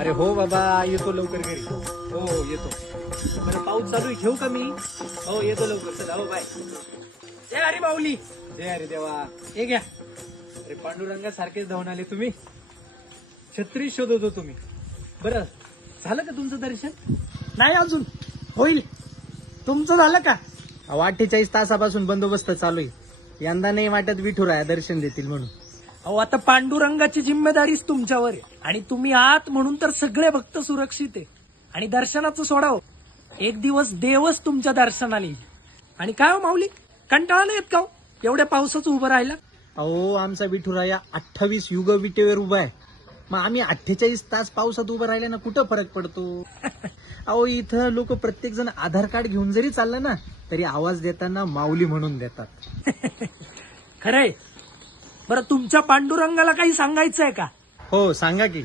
अरे हो बाबा, येतो लवकर घरी. हो येतो. बरं पाऊस चालू आहे, घेऊ का मी? हो येतो लवकर. चला हो बाय. जय हरी माऊली. जय अरे देवा. हे घ्या. अरे पांडुरंगा सारखेच धावून आले तुम्ही. छत्री शोधत होतो तुम्ही. बरं झालं का तुमचं दर्शन? नाही अजून होईल. तुमचं झालं का? 48 तासापासून बंदोबस्त चालू आहे. यंदा नाही वाटत विठुराया दर्शन देतील म्हणून. अहो आता पांडुरंगाची जिम्मेदारीच तुमच्यावर आहे आणि तुम्ही आहात म्हणून तर सगळे भक्त सुरक्षित आहे. आणि दर्शनाचं सोडाव, एक दिवस देवच तुमच्या दर्शनाला येईल. आणि काय हो माऊली, कंटाळा नाही येत का हो एवढ्या पावसाचं उभं राहिला? अहो आमचा विठुराया 28 युग विटेवर उभा आहे. मग आम्ही 48 तास पावसात उभं राहिले ना, कुठं फरक पडतो? अहो इथं लोक प्रत्येक जण आधार कार्ड घेऊन जरी चाललं ना, तरी आवाज देताना माऊली म्हणून देतात. खरंय. बरं तुमच्या पांडुरंगाला काही सांगायचंय का? हो सांगा की.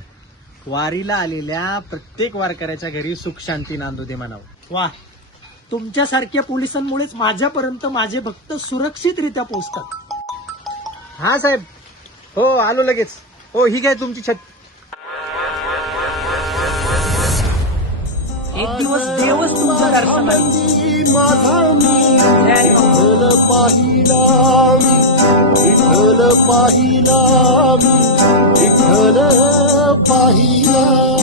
वारीला आलेल्या प्रत्येक वारकऱ्याच्या घरी सुख शांती नांदू दे म्हणावं. वा, तुमच्यासारख्या पोलिसांमुळेच माझ्यापर्यंत माझे भक्त सुरक्षितरित्या पोहोचतात. हा साहेब. हो आलो लगेच. हो ही काय तुमची छत. एक दिवस देवच तुमच्या दर्शनाला येईल. माझा मी जय हरी माऊली. विठ्ठल पाहिला मी विठ्ठल पाहिला.